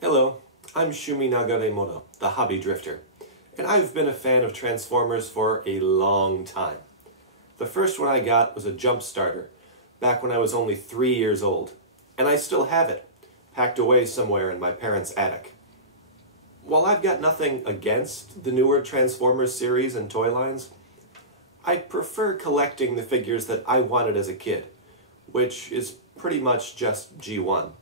Hello, I'm Shumi Nagaremono, the hobby drifter, and I've been a fan of Transformers for a long time. The first one I got was a jump starter, back when I was only 3 years old, and I still have it, packed away somewhere in my parents' attic. While I've got nothing against the newer Transformers series and toy lines, I prefer collecting the figures that I wanted as a kid, which is pretty much just G1.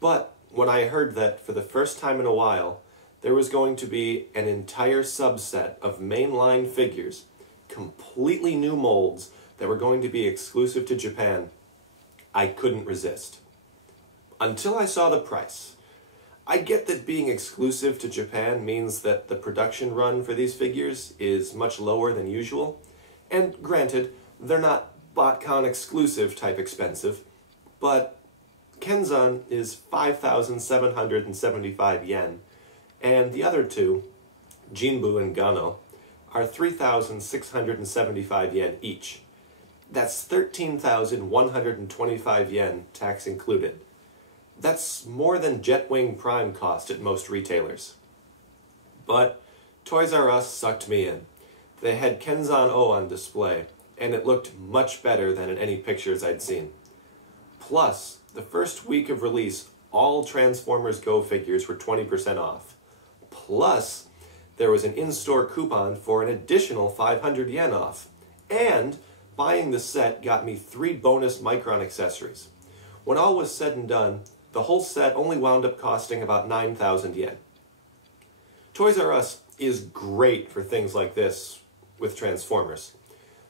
But when I heard that for the first time in a while, there was going to be an entire subset of mainline figures, completely new molds that were going to be exclusive to Japan, I couldn't resist. Until I saw the price. I get that being exclusive to Japan means that the production run for these figures is much lower than usual, and granted, they're not BotCon exclusive type expensive, but Kenzan is 5,775 yen, and the other two, Jinbu and Ganoh, are 3,675 yen each. That's 13,125 yen, tax included. That's more than Jetwing Prime cost at most retailers. But Toys R Us sucked me in. They had Kenzan O on display, and it looked much better than in any pictures I'd seen. Plus, the first week of release, all Transformers Go figures were 20% off. Plus, there was an in-store coupon for an additional 500 yen off. And buying the set got me 3 bonus Micron accessories. When all was said and done, the whole set only wound up costing about 9,000 yen. Toys R Us is great for things like this with Transformers.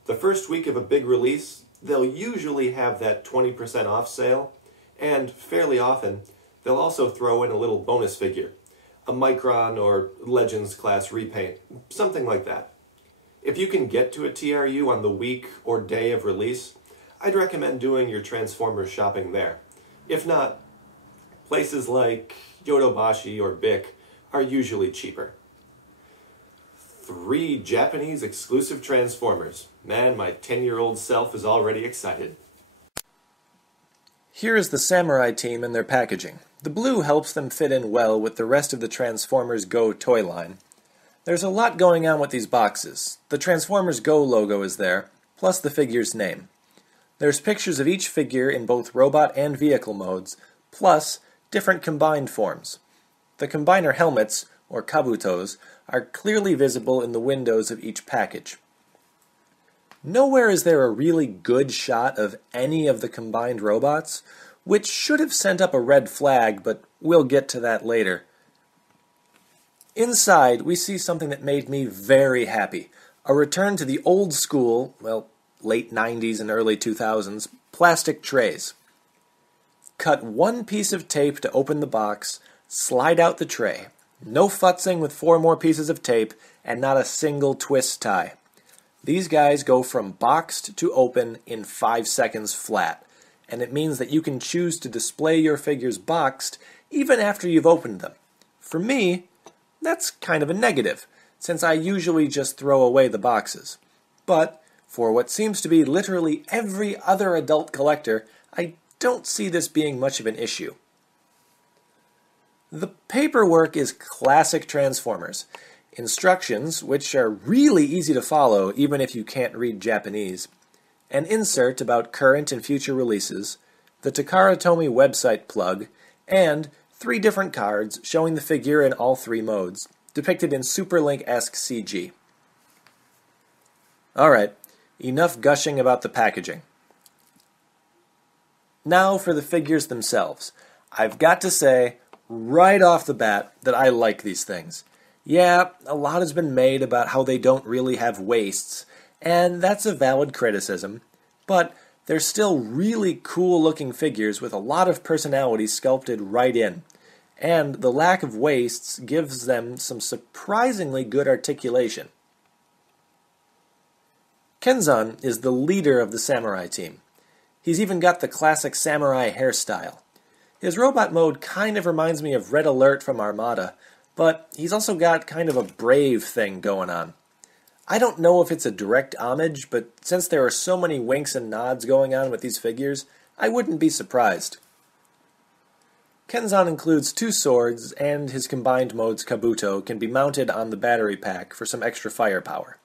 The first week of a big release, they'll usually have that 20% off sale, and fairly often, they'll also throw in a little bonus figure, a Micron or Legends class repaint, something like that. If you can get to a TRU on the week or day of release, I'd recommend doing your Transformers shopping there. If not, places like Yodobashi or Bic are usually cheaper. 3 Japanese exclusive Transformers. Man, my 10-year-old self is already excited. Here is the Samurai team and their packaging. The blue helps them fit in well with the rest of the Transformers Go toy line. There's a lot going on with these boxes. The Transformers Go logo is there, plus the figure's name. There's pictures of each figure in both robot and vehicle modes, plus different combined forms. The combiner helmets, or kabutos, are clearly visible in the windows of each package. Nowhere is there a really good shot of any of the combined robots, which should have sent up a red flag, but we'll get to that later. Inside, we see something that made me very happy. A return to the old school, well, late 90s and early 2000s, plastic trays. Cut 1 piece of tape to open the box, slide out the tray. No futzing with 4 more pieces of tape, and not a single twist tie. These guys go from boxed to open in 5 seconds flat, and it means that you can choose to display your figures boxed even after you've opened them. For me, that's kind of a negative, since I usually just throw away the boxes. But for what seems to be literally every other adult collector, I don't see this being much of an issue. The paperwork is classic Transformers. Instructions, which are really easy to follow even if you can't read Japanese, an insert about current and future releases, the TakaraTomy website plug, and 3 different cards showing the figure in all 3 modes, depicted in Superlink-esque CG. Alright, enough gushing about the packaging. Now for the figures themselves. I've got to say, right off the bat, that I like these things. Yeah, a lot has been made about how they don't really have waists, and that's a valid criticism, but they're still really cool-looking figures with a lot of personality sculpted right in, and the lack of waists gives them some surprisingly good articulation. Kenzan is the leader of the samurai team. He's even got the classic samurai hairstyle. His robot mode kind of reminds me of Red Alert from Armada, but he's also got kind of a brave thing going on. I don't know if it's a direct homage, but since there are so many winks and nods going on with these figures, I wouldn't be surprised. Kenzan includes 2 swords, and his combined modes Kabuto can be mounted on the battery pack for some extra firepower.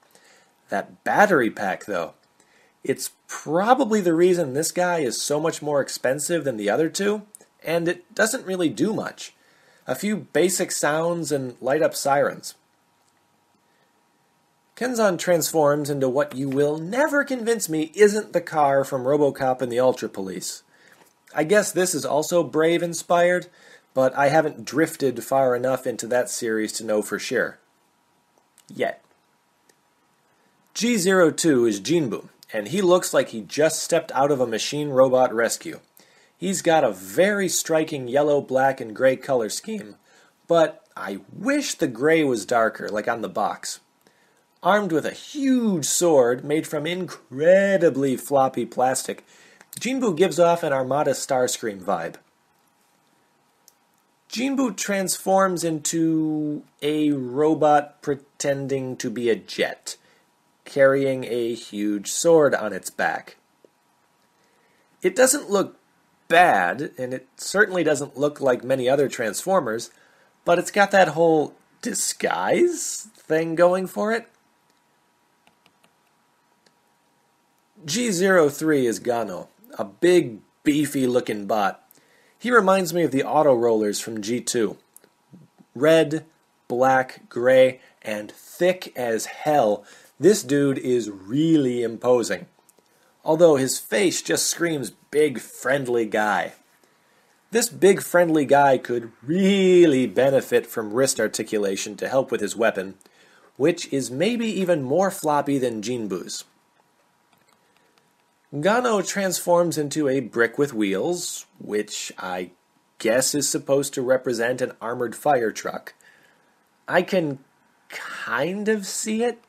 That battery pack, though, it's probably the reason this guy is so much more expensive than the other 2, and it doesn't really do much. A few basic sounds and light up sirens. Kenzan transforms into what you will never convince me isn't the car from RoboCop and the Ultra Police. I guess this is also Brave inspired, but I haven't drifted far enough into that series to know for sure. Yet. G02 is Jinbu, and he looks like he just stepped out of a machine robot rescue. He's got a very striking yellow, black, and gray color scheme, but I wish the gray was darker, like on the box. Armed with a huge sword made from incredibly floppy plastic, Jinbu gives off an Armada Starscream vibe. Jinbu transforms into a robot pretending to be a jet, carrying a huge sword on its back. It doesn't look bad, and it certainly doesn't look like many other Transformers, but it's got that whole disguise thing going for it. G03 is Ganoh, a big, beefy-looking bot. He reminds me of the auto rollers from G2. Red, black, gray, and thick as hell, this dude is really imposing. Although his face just screams big, friendly guy. This big, friendly guy could really benefit from wrist articulation to help with his weapon, which is maybe even more floppy than Jinbu's. Ganoh transforms into a brick with wheels, which I guess is supposed to represent an armored fire truck. I can kind of see it.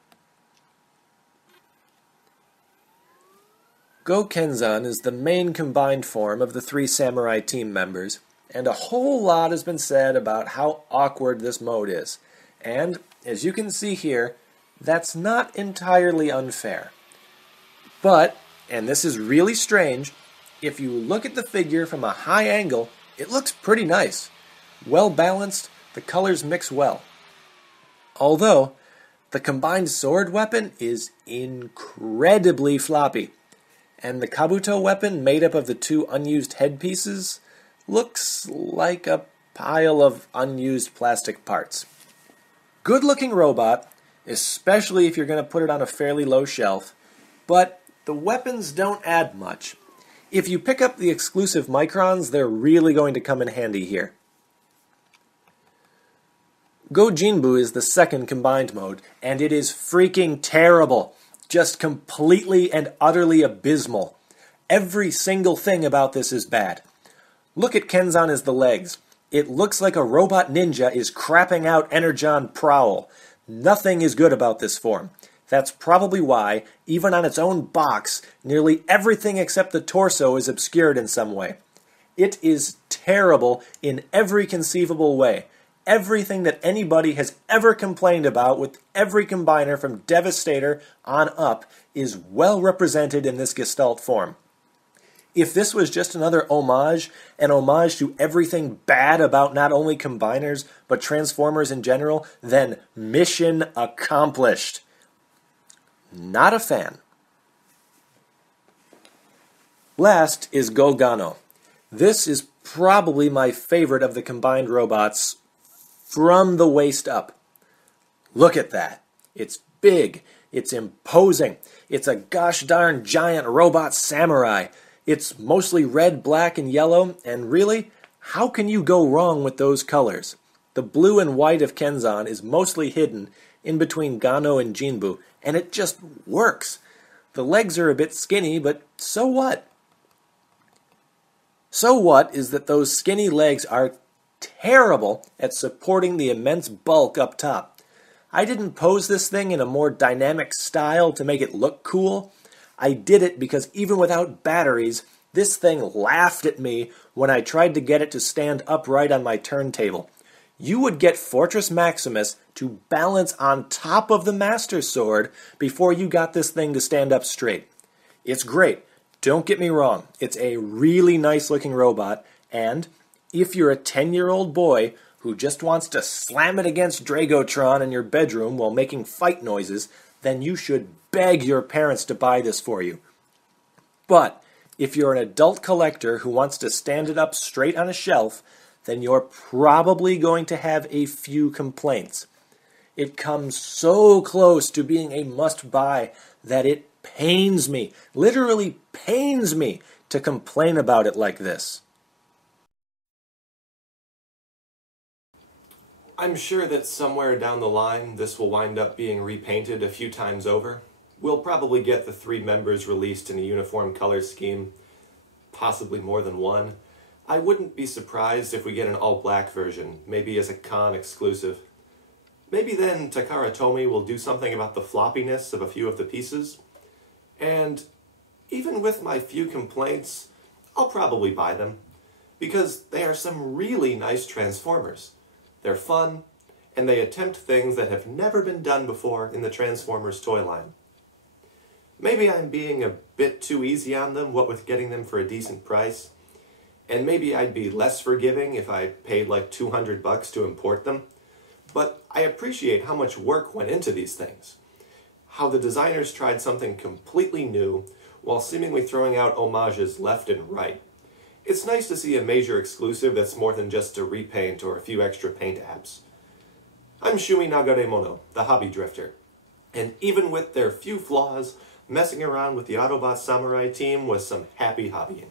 Go Kenzan is the main combined form of the 3 samurai team members, and a whole lot has been said about how awkward this mode is. And, as you can see here, that's not entirely unfair. But, and this is really strange, if you look at the figure from a high angle, it looks pretty nice. Well balanced, the colors mix well. Although, the combined sword weapon is incredibly floppy, and the Kabuto weapon made up of the 2 unused headpieces looks like a pile of unused plastic parts. Good looking robot, especially if you're going to put it on a fairly low shelf, but the weapons don't add much. If you pick up the exclusive microns, they're really going to come in handy here. Go Jinbu is the second combined mode, and it is freaking terrible. Just completely and utterly abysmal. Every single thing about this is bad. Look at Kenzan as the legs. It looks like a robot ninja is crapping out Energon Prowl. Nothing is good about this form. That's probably why, even on its own box, nearly everything except the torso is obscured in some way. It is terrible in every conceivable way. Everything that anybody has ever complained about with every combiner from Devastator on up is well represented in this Gestalt form. If this was just another homage, an homage to everything bad about not only combiners, but Transformers in general, then mission accomplished. Not a fan. Last is Go Ganoh. This is probably my favorite of the combined robots from the waist up. Look at that. It's big. It's imposing. It's a gosh darn giant robot samurai. It's mostly red, black, and yellow, and really, how can you go wrong with those colors? The blue and white of Kenzan is mostly hidden in between Ganoh and Jinbu, and it just works. The legs are a bit skinny, but so what? So what is that those skinny legs are terrible at supporting the immense bulk up top. I didn't pose this thing in a more dynamic style to make it look cool. I did it because even without batteries, this thing laughed at me when I tried to get it to stand upright on my turntable. You would get Fortress Maximus to balance on top of the Master Sword before you got this thing to stand up straight. It's great. Don't get me wrong. It's a really nice looking robot, and If you're a 10-year-old boy who just wants to slam it against Dragotron in your bedroom while making fight noises, then you should beg your parents to buy this for you. But if you're an adult collector who wants to stand it up straight on a shelf, then you're probably going to have a few complaints. It comes so close to being a must-buy that it pains me, literally pains me, to complain about it like this. I'm sure that somewhere down the line this will wind up being repainted a few times over. We'll probably get the 3 members released in a uniform color scheme, possibly more than one. I wouldn't be surprised if we get an all-black version, maybe as a con exclusive. Maybe then TakaraTomy will do something about the floppiness of a few of the pieces. And even with my few complaints, I'll probably buy them, because they are some really nice Transformers. They're fun, and they attempt things that have never been done before in the Transformers toy line. Maybe I'm being a bit too easy on them, what with getting them for a decent price, and maybe I'd be less forgiving if I paid like $200 to import them, but I appreciate how much work went into these things. How the designers tried something completely new while seemingly throwing out homages left and right. It's nice to see a major exclusive that's more than just a repaint or a few extra paint apps. I'm Shumi Nagaremono, the Hobby Drifter, and even with their few flaws, messing around with the Autobot Samurai team was some happy hobbying.